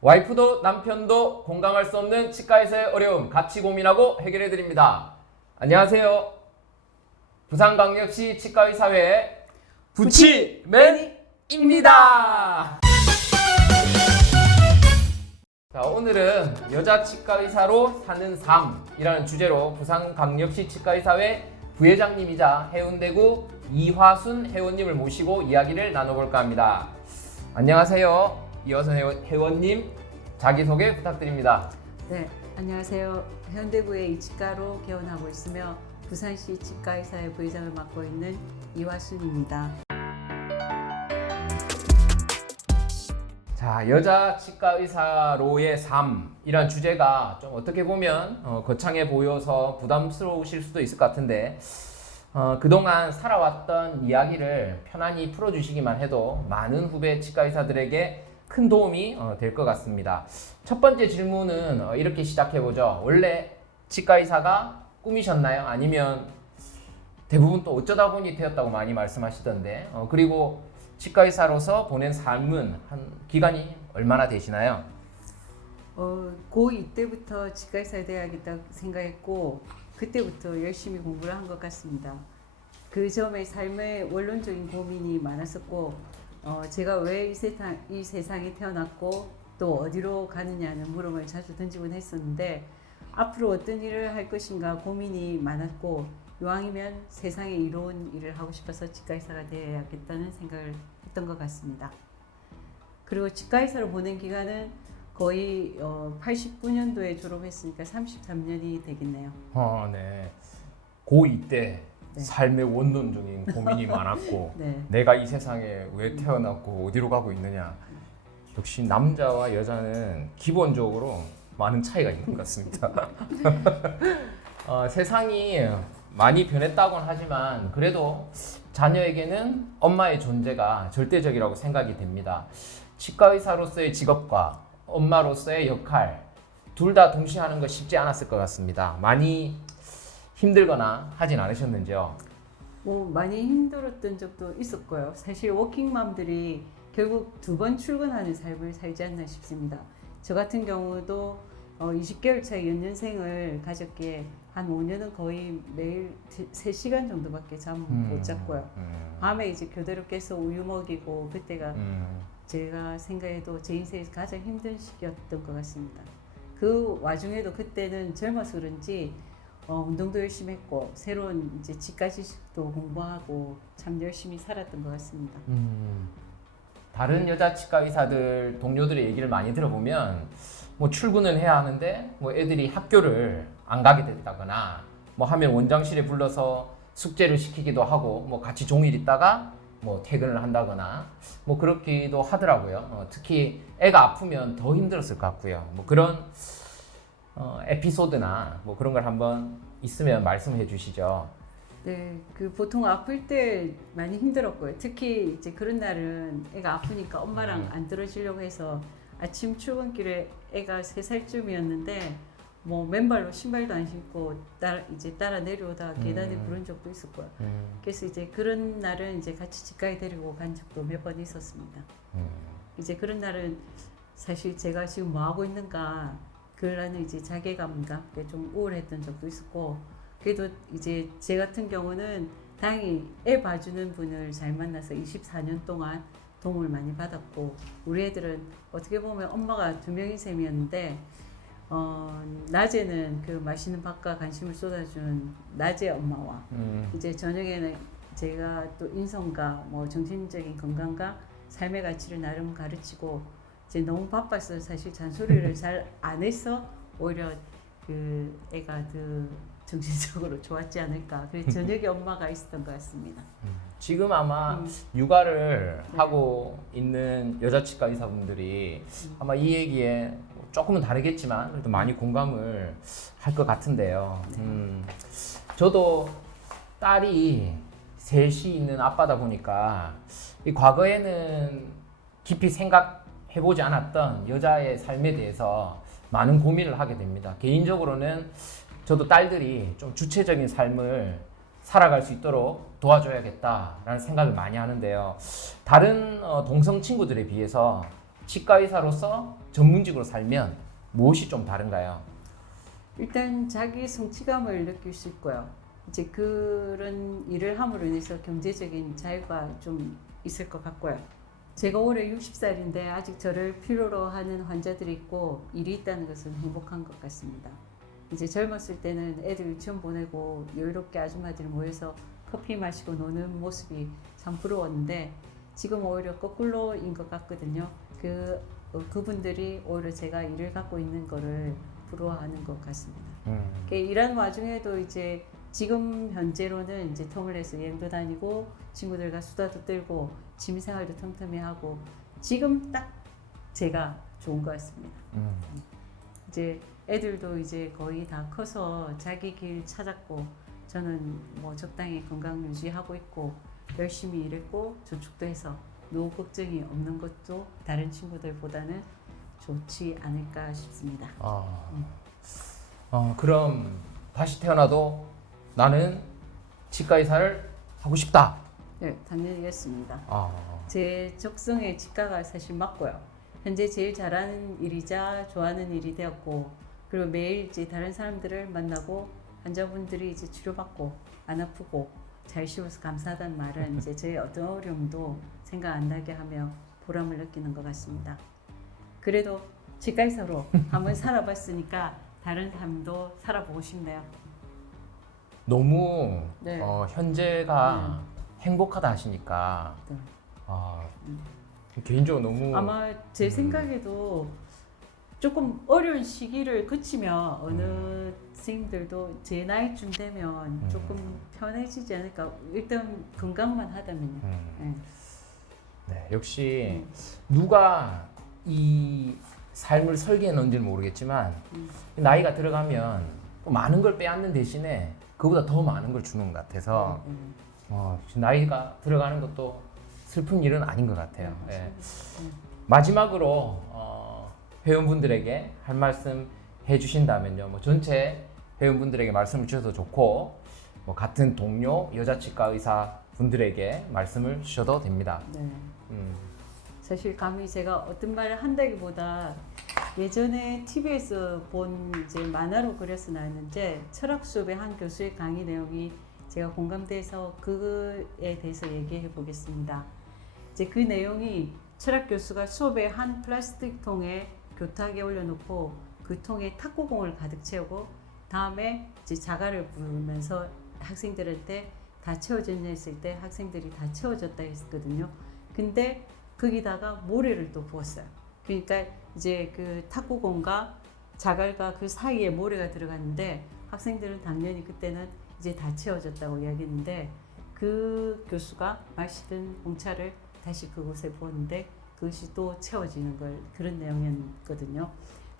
와이프도 남편도 공감할 수 없는 치과에서의 어려움 같이 고민하고 해결해 드립니다. 안녕하세요. 부산광역시 치과의사회 부치맨입니다. 자, 오늘은 여자 치과의사로 사는 삶이라는 주제로 부산광역시 치과의사회 부회장님이자 해운대구 이화순 회원님을 모시고 이야기를 나눠볼까 합니다. 안녕하세요. 이화순 회원님, 자기소개 부탁드립니다. 네, 안녕하세요. 해운대구에 이치과로 개원하고 있으며 부산시 치과의사회 부회장을 맡고 있는 이화순입니다. 자, 여자 치과의사로의 삶이란 주제가 좀 어떻게 보면 거창해 보여서 부담스러우실 수도 있을 것 같은데 그동안 살아왔던 이야기를 편안히 풀어주시기만 해도 많은 후배 치과의사들에게 큰 도움이 될 것 같습니다. 첫 번째 질문은 이렇게 시작해보죠. 원래 치과의사가 꿈이셨나요? 아니면 대부분 또 어쩌다 보니 되었다고 많이 말씀하시던데 그리고 치과의사로서 보낸 삶은 한 기간이 얼마나 되시나요? 고2 때부터 치과의사가 되어야겠다고 생각했고 그때부터 열심히 공부를 한 것 같습니다. 그 점에 삶의 원론적인 고민이 많았었고 제가 왜 이 세상에 태어났고 또 어디로 가느냐는 물음을 자주 던지곤 했었는데 앞으로 어떤 일을 할 것인가 고민이 많았고 이왕이면 세상에 이로운 일을 하고 싶어서 치과의사가 되어야겠다는 생각을 했던 것 같습니다. 그리고 치과의사로 보낸 기간은 거의 89년도에 졸업했으니까 33년이 되겠네요. 네. 고2 때 네. 삶의 원론적인 고민이 많았고 네. 내가 이 세상에 왜 태어났고 어디로 가고 있느냐. 역시 남자와 여자는 기본적으로 많은 차이가 있는 것 같습니다. 세상이 많이 변했다고는 하지만 그래도 자녀에게는 엄마의 존재가 절대적이라고 생각이 됩니다. 치과의사로서의 직업과 엄마로서의 역할 둘 다 동시에 하는 거 쉽지 않았을 것 같습니다. 많이 힘들거나 하진 않으셨는지요? 많이 힘들었던 적도 있었고요. 사실 워킹맘들이 결국 2번 출근하는 삶을 살지 않나 싶습니다. 저 같은 경우도 20개월 차이 연년생을 가졌기에 한 5년은 거의 매일 3시간 정도밖에 잠 못 잤고요. 밤에 이제 교대로 깨서 우유 먹이고 그때가 제가 생각해도 제 인생에서 가장 힘든 시기였던 것 같습니다. 그 와중에도 그때는 젊어서 그런지 운동도 열심히 했고 새로운 이제 치과 지식도 공부하고 참 열심히 살았던 것 같습니다. 다른 여자 치과 의사들 동료들의 얘기를 많이 들어보면 뭐 출근을 해야 하는데 뭐 애들이 학교를 안 가게 됐다거나 뭐 하면 원장실에 불러서 숙제를 시키기도 하고 뭐 같이 종일 있다가 뭐 퇴근을 한다거나 뭐 그렇기도 하더라고요. 특히 애가 아프면 더 힘들었을 것 같고요. 뭐 그런 에피소드나 뭐 그런 걸 한번 있으면 말씀해 주시죠. 네, 그 보통 아플 때 많이 힘들었고요. 특히 이제 그런 날은 애가 아프니까 엄마랑 안 들어주려고 해서 아침 출근길에 애가 3살쯤이었는데 뭐 맨발로 신발도 안 신고 따라 내려오다가 계단에 부른 적도 있었고요. 그래서 이제 그런 날은 이제 같이 치과에 데리고 간 적도 몇 번 있었습니다. 이제 그런 날은 사실 제가 지금 뭐 하고 있는가 그러는 이제 자괴감과 함께 좀 우울했던 적도 있었고 그래도 이제 제 같은 경우는 다행히 애 봐주는 분을 잘 만나서 24년 동안 도움을 많이 받았고 우리 애들은 어떻게 보면 엄마가 2명인 셈이었는데 낮에는 그 맛있는 밥과 관심을 쏟아준 낮의 엄마와 이제 저녁에는 제가 또 인성과 뭐 정신적인 건강과 삶의 가치를 나름 가르치고 이제 너무 바빠서 사실 잔소리를 잘 안 해서 오히려 그 애가 더 정신적으로 좋았지 않을까. 그래서 저녁에 엄마가 있었던 것 같습니다. 지금 아마 육아를 하고 있는 여자 치과 의사분들이 아마 이 얘기에 조금은 다르겠지만 그래도 많이 공감을 할 것 같은데요. 저도 딸이 셋이 있는 아빠다 보니까 이 과거에는 깊이 생각해보지 않았던 여자의 삶에 대해서 많은 고민을 하게 됩니다. 개인적으로는 저도 딸들이 좀 주체적인 삶을 살아갈 수 있도록 도와줘야겠다라는 생각을 많이 하는데요. 다른 동성 친구들에 비해서 치과 의사로서 전문직으로 살면 무엇이 좀 다른가요? 일단 자기 성취감을 느낄 수 있고요. 이제 그런 일을 함으로 인해서 경제적인 자유가 좀 있을 것 같고요. 제가 올해 60살인데 아직 저를 필요로 하는 환자들이 있고 일이 있다는 것은 행복한 것 같습니다. 이제 젊었을 때는 애들 유치원 보내고 여유롭게 아줌마들이 모여서 커피 마시고 노는 모습이 참 부러웠는데 지금 오히려 거꾸로인 것 같거든요. 그분들이 오히려 제가 일을 갖고 있는 거를 부러워하는 것 같습니다. 일하는 와중에도 이제 지금 현재로는 이제 텀을 내서 여행도 다니고 친구들과 수다도 떨고 취미생활도 틈틈이 하고 지금 딱 제가 좋은 것 같습니다. 이제 애들도 이제 거의 다 커서 자기 길 찾았고 저는 뭐 적당히 건강 유지하고 있고 열심히 일했고 저축도 해서 노후 걱정이 없는 것도 다른 친구들보다는 좋지 않을까 싶습니다. 그럼 다시 태어나도 나는 치과 의사를 하고 싶다. 네, 당연히 했습니다. 제 적성에 치과가 사실 맞고요. 현재 제일 잘하는 일이자 좋아하는 일이 되었고 그리고 매일 이제 다른 사람들을 만나고 환자분들이 이제 치료받고 안 아프고 잘 쉬어서 감사하다는 말은 이제 저의 어떤 어려움도 생각 안 나게 하며 보람을 느끼는 것 같습니다. 그래도 치과 의사로 한번 살아봤으니까 다른 삶도 살아보고 싶네요. 너무 네. 현재가 행복하다 하시니까 네. 개인적으로 너무 아마 제 생각에도 조금 어려운 시기를 거치면 어느 선생님들도 제 나이쯤 되면 조금 편해지지 않을까. 일단 건강만 하다면요. 네. 네, 역시 누가 이 삶을 설계해 놓은지는 모르겠지만 나이가 들어가면 또 많은 걸 빼앗는 대신에 그보다 더 많은 걸 주는 것 같아서 나이가 들어가는 것도 슬픈 일은 아닌 것 같아요. 예. 마지막으로 회원분들에게 할 말씀 해주신다면요. 뭐 전체 회원분들에게 말씀을 주셔도 좋고 뭐 같은 동료 여자 치과 의사 분들에게 말씀을 주셔도 됩니다. 네. 사실 감히 제가 어떤 말을 한다기보다 예전에 TV에서 본 이제 만화로 그려서 나왔는데 철학 수업의 한 교수의 강의 내용이 제가 공감돼서 그거에 대해서 얘기해 보겠습니다. 이제 그 내용이 철학 교수가 수업에 한 플라스틱 통에 교탁에 올려놓고 그 통에 탁구공을 가득 채우고 다음에 이제 자가를 부으면서 학생들한테 다 채워졌냐 했을 때 학생들이 다 채워졌다 했거든요. 근데 거기다가 모래를 또 부었어요. 그러니까 이제 그 탁구공과 자갈과 그 사이에 모래가 들어갔는데 학생들은 당연히 그때는 이제 다 채워졌다고 이야기했는데 그 교수가 마시던 공차를 다시 그곳에 부었는데 그것이 또 채워지는 걸 그런 내용이었거든요.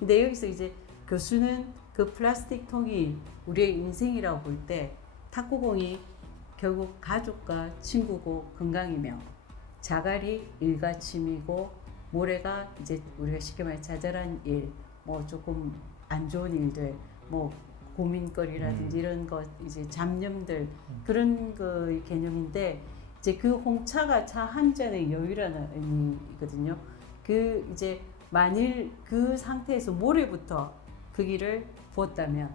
근데 여기서 이제 교수는 그 플라스틱 통이 우리의 인생이라고 볼 때 탁구공이 결국 가족과 친구고 건강이며 자갈이 일과 취미고 모래가 이제 우리가 쉽게 말해 자잘한 일, 뭐 조금 안 좋은 일들, 뭐 고민거리라든지 이런 것 이제 잡념들 그런 그 개념인데 이제 그 홍차가 차 한 잔의 여유라는 의미거든요. 그 이제 만일 그 상태에서 모레부터 그 길을 부었다면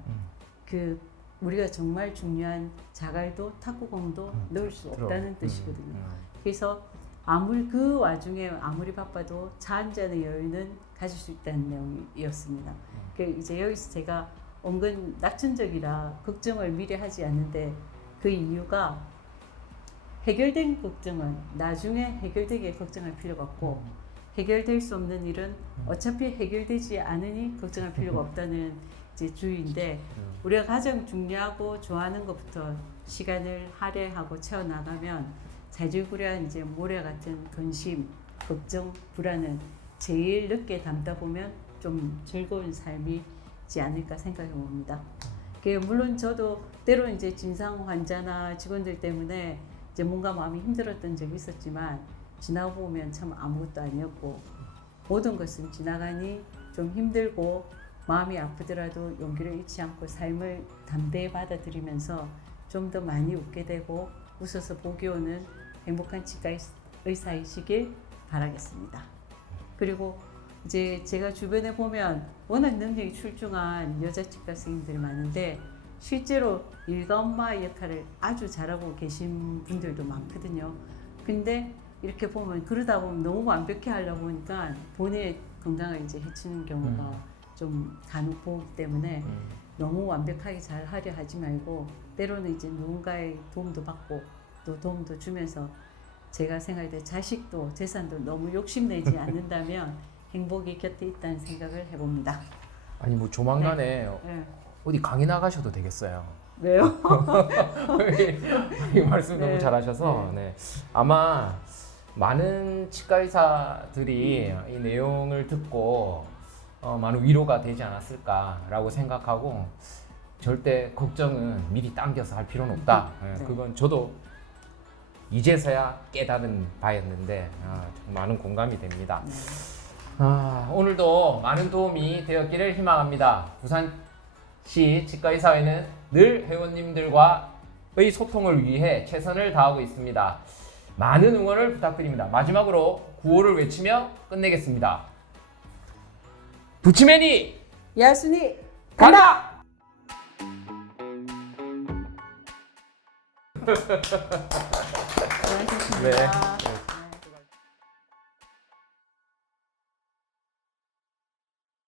그 우리가 정말 중요한 자갈도 탁구공도 넣을 수 없다는 뜻이거든요. 그래서 아무리 그 와중에 아무리 바빠도 차 한 잔의 여유는 가질 수 있다는 내용이었습니다. 그 이제 여기서 제가 은근 낙천적이라 걱정을 미리 하지 않는데 그 이유가 해결된 걱정은 나중에 해결되게 걱정할 필요가 없고 해결될 수 없는 일은 어차피 해결되지 않으니 걱정할 필요가 없다는 이제 주의인데 우리가 가장 중요하고 좋아하는 것부터 시간을 할애하고 채워나가면 자질구레한 이제 모래 같은 근심, 걱정, 불안은 제일 늦게 담다 보면 좀 즐거운 삶이지 않을까 생각해 봅니다. 물론 저도 때로는 이제 진상 환자나 직원들 때문에 이제 뭔가 마음이 힘들었던 적이 있었지만 지나고 보면 참 아무것도 아니었고 모든 것은 지나가니 좀 힘들고 마음이 아프더라도 용기를 잃지 않고 삶을 담대히 받아들이면서 좀 더 많이 웃게 되고 웃어서 복이 오는 행복한 치과 의사이시길 바라겠습니다. 그리고 이제 제가 주변에 보면 워낙 능력이 출중한 여자 치과 선생님들이 많은데 실제로 일가 엄마 역할을 아주 잘하고 계신 분들도 많거든요. 근데 이렇게 보면 그러다 보면 너무 완벽히 하려고 하니까 본인의 건강을 이제 해치는 경우가 좀 간혹 보기 때문에 너무 완벽하게 잘 하려 하지 말고 때로는 이제 누군가의 도움도 받고 또 도움도 주면서 제가 생각할 때 자식도 재산도 너무 욕심내지 않는다면 행복이 곁에 있다는 생각을 해봅니다. 아니 뭐 조만간에 네. 어디 강의 나가셔도 되겠어요. 왜요? 이 말씀 네. 너무 잘하셔서 네. 아마 많은 치과 의사들이 이 내용을 듣고 많은 위로가 되지 않았을까라고 생각하고 절대 걱정은 미리 당겨서 할 필요는 없다. 네. 그건 저도 이제서야 깨달은 바였는데 좀 많은 공감이 됩니다. 오늘도 많은 도움이 되었기를 희망합니다. 부산시 치과의사회는 늘 회원님들과의 소통을 위해 최선을 다하고 있습니다. 많은 응원을 부탁드립니다. 마지막으로 구호를 외치며 끝내겠습니다. 부치맨이 야순이 간다! 수고하셨습니다. 네.